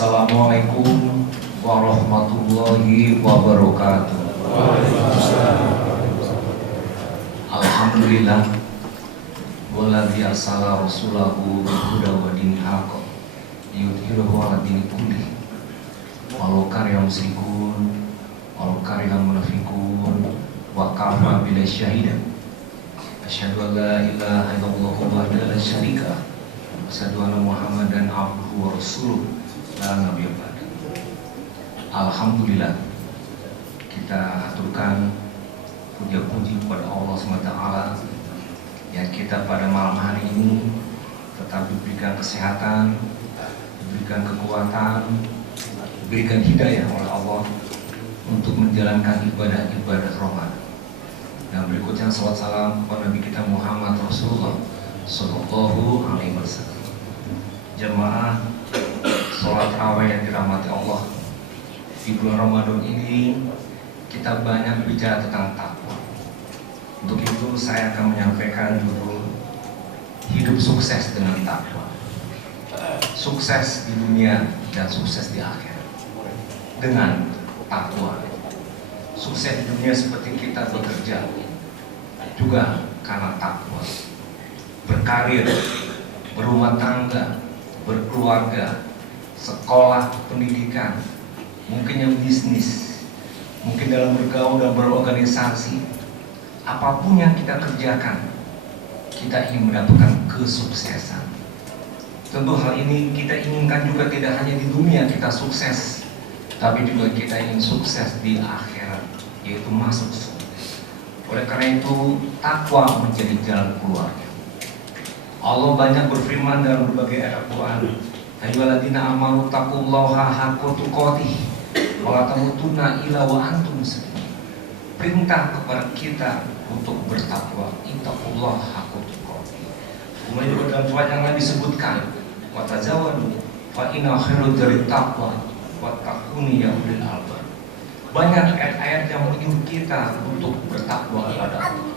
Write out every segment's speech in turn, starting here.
Assalamualaikum warahmatullahi wabarakatuh. Alhamdulillah waladzi arsala rasulahu bil huda wa dinil haqq liyudhhirahu 'ala dini kullih walau karihal musyrikun walau karihal munafiqun wa kafa billahi syahida. Asyhadu an la ilaha illallah wahdahu la syarika lah wa asyhadu anna Muhammadan abduhu wa rasuluh la nabiyya ba'da. Alhamdulillah, kita aturkan puja-puji kepada Allah SWT yang kita pada malam hari ini tetap diberikan kesehatan, diberikan kekuatan, diberikan hidayah oleh Allah untuk menjalankan ibadah-ibadah Ramadan. Dan berikutnya salawat salam kepada Nabi kita Muhammad Rasulullah Sallallahu Alaihi Wasallam. Jemaah sholat raweh yang dirahmati Allah, di bulan Ramadan ini kita banyak bicara tentang takwa. Untuk itu saya akan menyampaikan judul hidup sukses dengan takwa. Sukses di dunia dan sukses di akhirat dengan takwa. Sukses di dunia seperti kita bekerja juga karena takwa. Berkarir, berumah tangga, berkeluarga, sekolah, pendidikan, mungkin yang bisnis, mungkin dalam bergaul dan berorganisasi, apapun yang kita kerjakan, kita ingin mendapatkan kesuksesan. Tentu hal ini kita inginkan juga tidak hanya di dunia kita sukses, tapi juga kita ingin sukses di akhirat, yaitu masuk surga. Oleh karena itu, takwa menjadi jalan keluarnya. Allah banyak berfirman dalam berbagai ayat Al-Quran, ayyuhalladzina amanu taqullaha haqqa tuqatih wa la tamutunna illa wa antum muslimun. Perintah kepada kita untuk bertakwa, ittaqullaha haqqa tuqatih. Kemudian juga dalam surat yang lain disebutkan, wa tazawwadu fa inna khairal dzari taqwa wa taquni ya ulil albab. Banyak ayat-ayat yang menyuruh kita untuk bertakwa kepada Allah.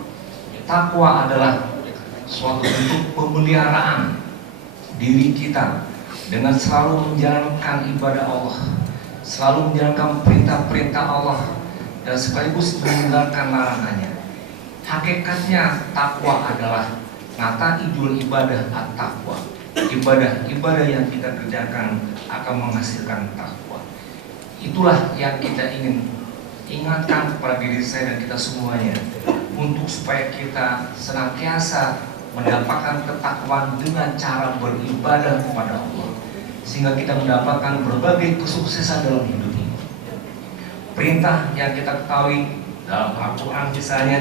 Takwa adalah suatu bentuk pemeliharaan diri kita dengan selalu menjalankan ibadah Allah, selalu menjalankan perintah-perintah Allah, dan sekaligus meninggalkan larangannya. Hakikatnya takwa adalah nata ijul ibadah at-taqwa. Ibadah yang kita kerjakan akan menghasilkan takwa. Itulah yang kita ingin ingatkan kepada diri saya dan kita semuanya, untuk supaya kita senantiasa mendapatkan ketakwaan dengan cara beribadah kepada Allah, sehingga kita mendapatkan berbagai kesuksesan dalam hidup ini. Perintah yang kita ketahui dalam Al-Quran misalnya,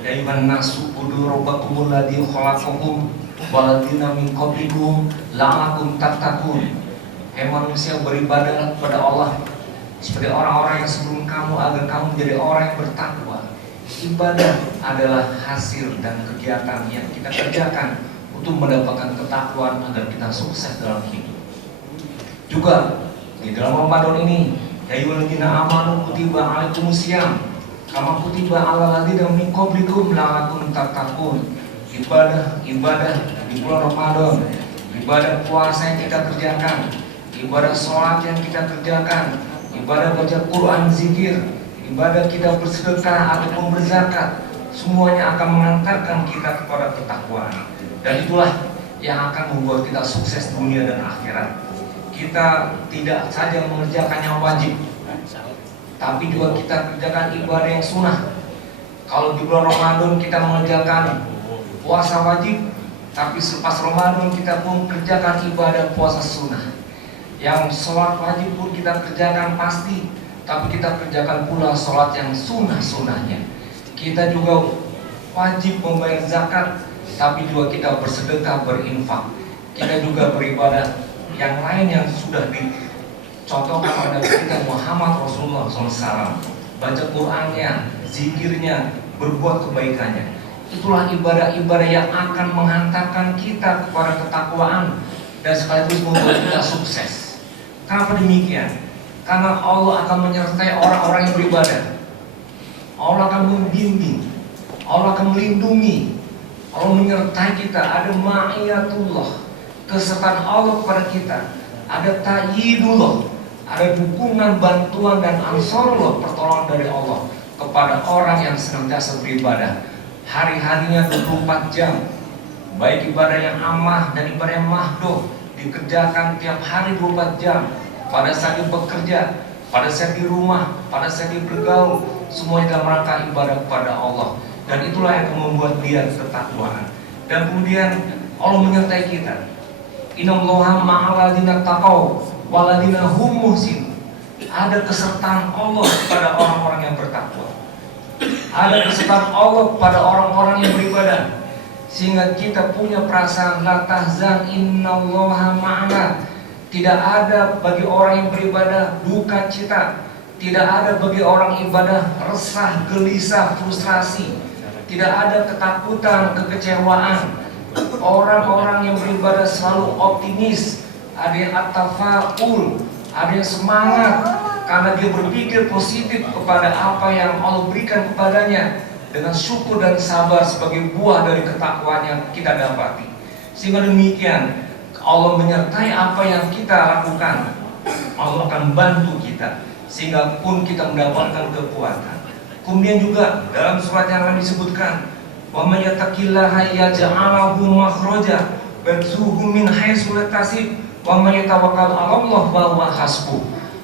ya ayyuhan nasu ubudu rabbakumul ladzi khalaqakum walladzina min qablikum la'allakum tattaqun. Hai manusia, beribadah kepada Allah seperti orang-orang yang sebelum kamu, agar kamu menjadi orang yang bertakwa. Ibadah adalah hasil dan kegiatan yang kita kerjakan untuk mendapatkan ketakwaan agar kita sukses dalam hidup. Juga di dalam Ramadan ini, ya ayyuhalladzina amanu kutiba alaikumusiyam kama kutiba alal ladzina min qablikum la'allakum tattaqun. Ibadah di bulan Ramadan, ibadah puasa yang kita kerjakan, ibadah sholat yang kita kerjakan, ibadah baca Quran, zikir, ibadah kita bersedekah ataupun berzakat, semuanya akan mengantarkan kita kepada ketakwaan. Dan itulah yang akan membuat kita sukses dunia dan akhirat. Kita tidak saja mengerjakan yang wajib, tapi juga kita kerjakan ibadah yang sunnah. Kalau di bulan Ramadan kita mengerjakan puasa wajib, tapi selepas Ramadan kita pun kerjakan ibadah puasa sunnah. Yang sholat wajib pun kita kerjakan pasti, tapi kita kerjakan pula sholat yang sunnah-sunnahnya. Kita juga wajib membayar zakat, tapi juga kita bersedekah, berinfak. Kita juga beribadah yang lain yang sudah dicontohkan oleh kita Muhammad Rasulullah SAW. Baca Qur'annya, zikirnya, berbuat kebaikannya. Itulah ibadah-ibadah yang akan menghantarkan kita kepada ketakwaan dan sekaligus membuat kita sukses. Kenapa demikian? Karena Allah akan menyertai orang-orang yang beribadah. Allah akan membimbing, Allah akan melindungi, Allah menyertai kita. Ada ma'iyatullah, kesertaan Allah kepada kita ada ta'yidullah, ada dukungan, bantuan dan ansarullah, pertolongan dari Allah kepada orang yang senantiasa beribadah hari-harinya 24 jam. Baik ibadah yang amah dan ibadah yang mahdoh dikerjakan tiap hari 24 jam. Pada saat dia bekerja, pada saat di rumah, pada saat dia bergaul, semuanya dalam rangka ibadah kepada Allah. Dan itulah yang akan membuat dia ketakwaan. Dan kemudian Allah menyertai kita. Innallaha ma'al ladzina taqaw walladzina hum muhsin. Ada kesertaan Allah kepada orang-orang yang bertakwa. Ada kesertaan Allah kepada orang-orang yang beribadah, sehingga kita punya perasaan la tahzan innallaha ma'ana. Tidak ada bagi orang yang beribadah duka cita. Tidak ada bagi orang ibadah resah, gelisah, frustrasi. Tidak ada ketakutan, kekecewaan. Orang-orang yang beribadah selalu optimis. Ada yang at-tafaul, ada yang semangat karena dia berpikir positif kepada apa yang Allah berikan kepadanya, dengan syukur dan sabar sebagai buah dari ketakwaan yang kita dapati. Sehingga demikian Allah menyertai apa yang kita lakukan. Allah akan bantu kita sehingga pun kita mendapatkan kekuatan. Kemudian juga dalam surat yang lain disebutkan, wa may yattaqillaha yaj'al lahu makhraja wa yarzuqhu min haitsu la yahtasib wa may yatawakkal 'ala Allah fa huwa hasbuh.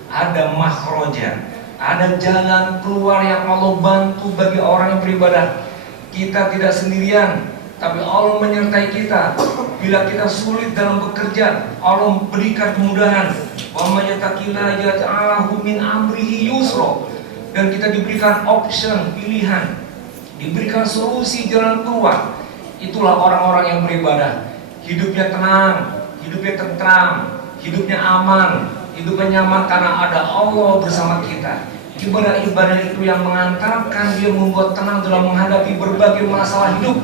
Ada makhraja, ada jalan keluar yang Allah bantu bagi orang yang beribadah. Kita tidak sendirian, tapi Allah menyertai kita. Bila kita sulit dalam bekerja, Allah berikan kemudahan. Wa may yattaqillaha yaj'al lahu min amrihi yusra. Dan kita diberikan option, pilihan, diberikan solusi jalan keluar. Itulah orang-orang yang beribadah. Hidupnya tenang, hidupnya tentram, hidupnya aman, hidupnya nyaman karena ada Allah bersama kita. Ibadah-ibadah itu yang mengantarkan dia membuat tenang dalam menghadapi berbagai masalah hidup.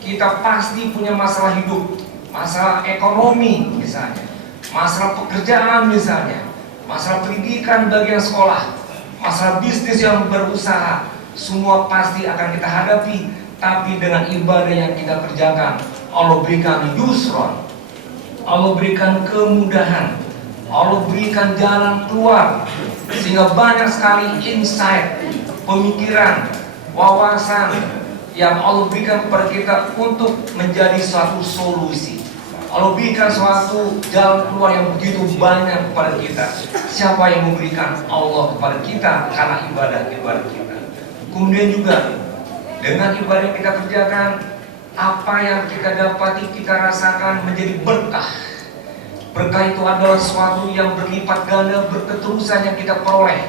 Kita pasti punya masalah hidup, masalah ekonomi misalnya, masalah pekerjaan misalnya, masalah pendidikan bagi yang sekolah, masalah bisnis yang berusaha, semua pasti akan kita hadapi. Tapi dengan ibadah yang kita kerjakan, Allah berikan yusron, Allah berikan kemudahan, Allah berikan jalan keluar, sehingga banyak sekali insight, pemikiran, wawasan yang Allah berikan kepada kita untuk menjadi suatu solusi. Allah berikan suatu jalan keluar yang begitu banyak kepada kita. Siapa yang memberikan? Allah kepada kita karena ibadah-ibadah kita. Kemudian juga dengan ibadah yang kita kerjakan, apa yang kita dapati, kita rasakan menjadi berkah. Berkah itu adalah sesuatu yang berlipat ganda, berketerusan yang kita peroleh.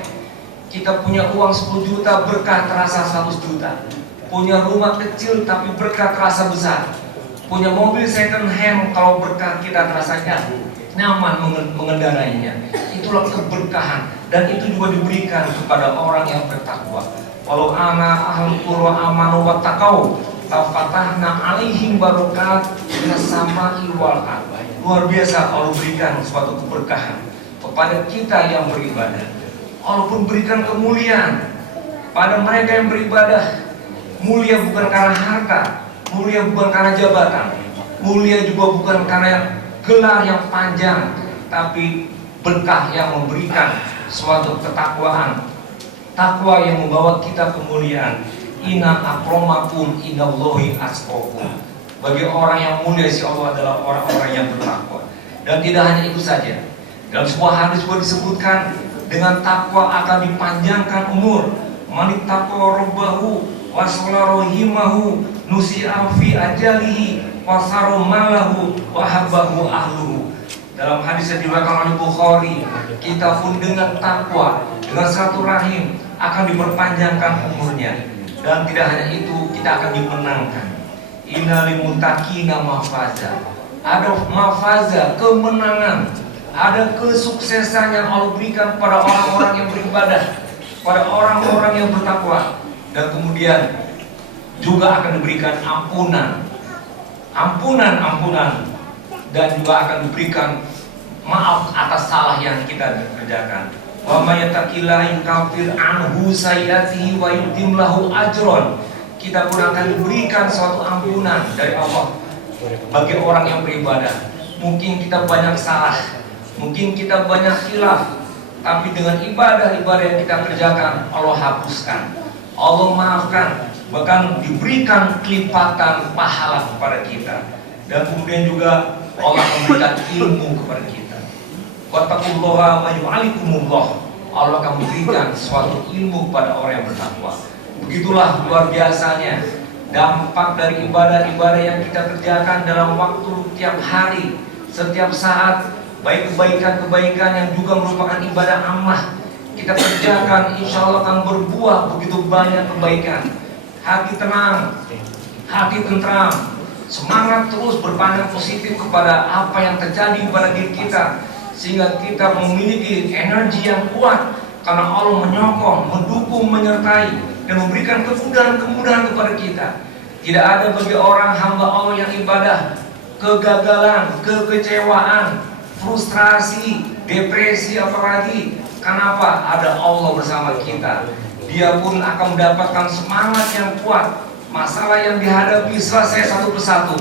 Kita punya uang 10 juta, berkah terasa 100 juta. Punya rumah kecil tapi berkah terasa besar. Punya mobil second hand, kalau berkah kita terasanya nyaman mengendarainya. Itulah keberkahan, dan itu juga diberikan kepada orang yang bertakwa. Walau ana ahlul qura amanu wattaqau tafatahna alaihim barakat minas sama'i wal ardh. Luar biasa Allah berikan suatu keberkahan kepada kita yang beribadah. Allah pun berikan kemuliaan pada mereka yang beribadah. Mulia bukan karena harta, mulia bukan karena jabatan, mulia juga bukan karena gelar yang panjang, tapi berkah yang memberikan suatu ketakwaan, takwa yang membawa kita kemuliaan. Inna akramakum indallahi atqakum. Bagi orang yang mulia si Allah adalah orang-orang yang bertakwa. Dan tidak hanya itu saja, dalam sebuah hadis juga disebutkan, dengan takwa akan dipanjangkan umur. Manit taqwa rabbahu wasala rahimahu nusi'a fi ajalihi wasaru malahu wahabbahu ahluhu. Dalam hadis yang diriwayatkan oleh Bukhari, kita pun dengan takwa, dengan silaturahim akan diperpanjangkan umurnya. Dan tidak hanya itu, kita akan dimenangkan. Innal muttaqina mafaza. Ada mafaza, kemenangan, ada kesuksesan yang Allah berikan pada orang-orang yang beribadah, pada orang-orang yang bertakwa. Dan kemudian juga akan diberikan ampunan, dan juga akan diberikan maaf atas salah yang kita kerjakan. Wa may yattaqillaha yukaffir anhu sayyi'atihi wa yutim lahu ajron. Kita pun akan diberikan suatu ampunan dari Allah bagi orang yang beribadah. Mungkin kita banyak salah, Mungkin kita banyak khilaf, tapi dengan ibadah-ibadah yang kita kerjakan, Allah hapuskan, Allah maafkan, bahkan diberikan kelipatan pahala kepada kita. Dan kemudian juga Allah memberikan ilmu kepada kita. Wattaqullaha wa yu'allikumullah. Allah akan memberikan suatu ilmu kepada orang yang bertakwa. Begitulah luar biasanya dampak dari ibadah-ibadah yang kita kerjakan dalam waktu tiap hari, setiap saat. Baik kebaikan-kebaikan yang juga merupakan ibadah ammah kita kerjakan, insya Allah akan berbuah begitu banyak kebaikan. Hati tenang, hati tentram, semangat terus berpandang positif kepada apa yang terjadi pada diri kita, sehingga kita memiliki energi yang kuat karena Allah menyokong, mendukung, menyertai dan memberikan kemudahan-kemudahan kepada kita. Tidak ada bagi orang hamba Allah yang ibadah kegagalan, kekecewaan, frustrasi, depresi, apalagi. Kenapa? Ada Allah bersama kita. Dia pun akan mendapatkan semangat yang kuat. Masalah yang dihadapi selesai satu persatu.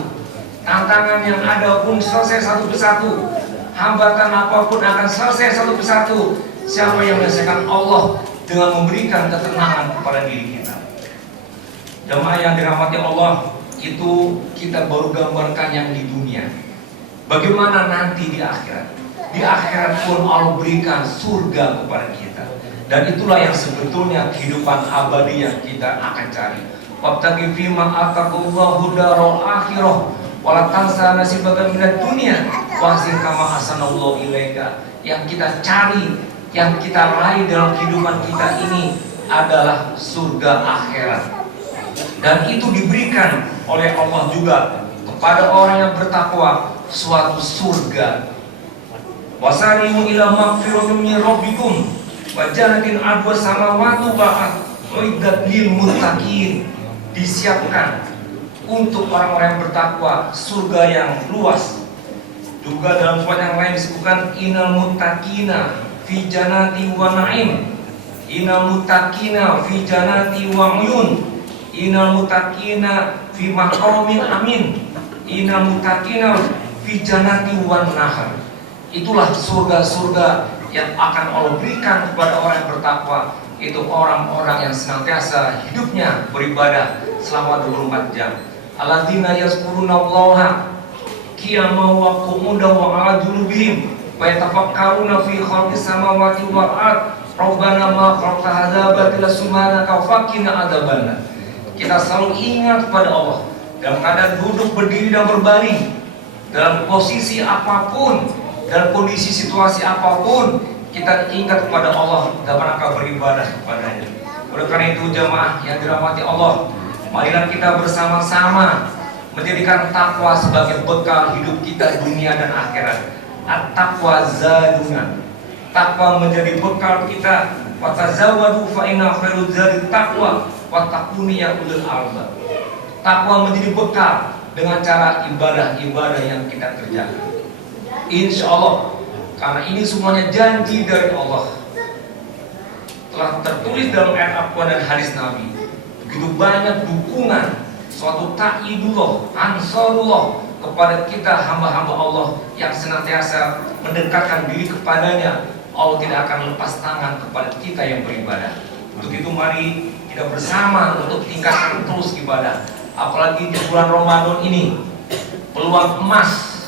Tantangan yang ada pun selesai satu persatu. Hambatan apapun akan selesai satu persatu. Siapa yang menyelesaikan? Allah, dengan memberikan ketenangan kepada diri kita. Jemaah yang dirahmati Allah, itu kita baru gambarkan yang di dunia. Bagaimana nanti di akhirat? Di akhirat pun Allah berikan surga kepada kita. Dan itulah yang sebetulnya kehidupan abadi yang kita akan cari. Wabtaghi fima ataqallahu darul akhirah wala tansa nasibaka minad dunya wahsin kama ahsanallahu ilaika. Yang kita cari, yang kita raih dalam kehidupan kita ini adalah surga akhirat. Dan itu diberikan oleh Allah juga kepada orang yang bertakwa, suatu surga. Wasari'u ila magfiratin min rabbikum wa jannatin 'arduha samawati wal ardh uiddat lil muttaqin. Disiapkan untuk orang-orang yang bertakwa surga yang luas. Juga dalam surat yang lain disebutkan innal muttaqina fi jannati wa na'im. Innal muttaqina fi jannati wa 'uyun. Innal muttaqina fi maqamin amin. Innal muttaqina fi jannati wan nahar. Itulah surga-surga yang akan Allah berikan kepada orang yang bertakwa. Itu orang-orang yang senantiasa hidupnya beribadah selama 24 jam. Alladzina yazkurunallaha qiyaman wa qu'udan wa 'ala junubihim wa yatafakkaruna fi khalqis samawati wal ardh. Rabbana ma khalaqta hadza batila subhanaka faqina adzabannar. Kita selalu ingat kepada Allah dalam keadaan duduk, berdiri dan berbaring, dalam posisi apapun, dalam kondisi situasi apapun, kita ingat kepada Allah dalam rangka beribadah kepadanya. Oleh karena itu jemaah yang dirahmati Allah, marilah kita bersama-sama menjadikan takwa sebagai bekal hidup kita dunia dan akhirat. At-taqwa zaduna. Takwa menjadi bekal kita. Wa tazawwadu fa inna khairuz zadi taqwa wa taquni ya ulul albab. Takwa menjadi bekal dengan cara ibadah-ibadah yang kita kerjakan. Insya Allah, karena ini semuanya janji dari Allah, telah tertulis dalam ayat Al-Quran dan hadis Nabi. Begitu banyak dukungan, suatu ta'idullah, ansarullah kepada kita hamba-hamba Allah yang senantiasa mendekatkan diri kepadanya. Allah tidak akan lepas tangan kepada kita yang beribadah. Untuk itu mari kita bersama untuk tingkatkan terus ibadah. Apalagi di bulan Ramadan ini, peluang emas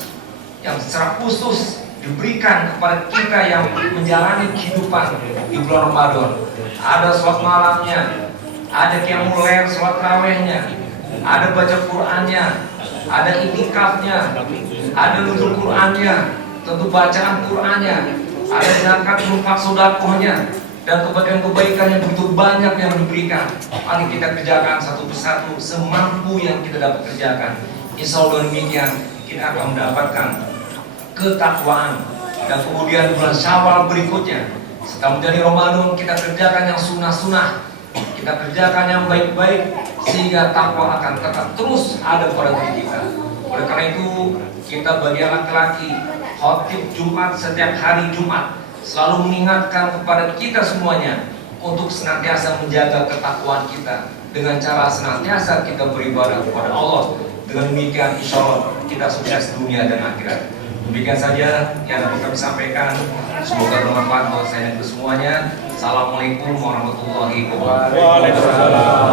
yang secara khusus diberikan kepada kita yang menjalani kehidupan di bulan Ramadan. Ada sholat malamnya, ada qiyamul lail, sholat tarawihnya, ada baca Qur'annya, ada itikafnya, ada nuzul Qur'annya, tentu bacaan Qur'annya, ada zakat, infak, sedekahnya, dan kebaikan-kebaikan yang begitu banyak yang diberikan. Mari kita kerjakan satu persatu semampu yang kita dapat kerjakan. Insya Allah demikian kita akan mendapatkan ketakwaan. Dan kemudian bulan Syawal berikutnya, setelah menjadi Ramadan, kita kerjakan yang sunnah-sunnah, kita kerjakan yang baik-baik, sehingga takwa akan tetap terus ada pada diri kita. Oleh karena itu, kita bagi laki-laki, khotib Jumat setiap hari Jumat selalu mengingatkan kepada kita semuanya untuk senantiasa menjaga ketakwaan kita dengan cara senantiasa kita beribadah kepada Allah. Dengan demikian insya Allah kita sukses dunia dan akhirat. Demikian saja yang dapat kami sampaikan. Semoga bermanfaat buat saya dan semuanya. Assalamualaikum warahmatullahi wabarakatuh. Waalaikumsalam.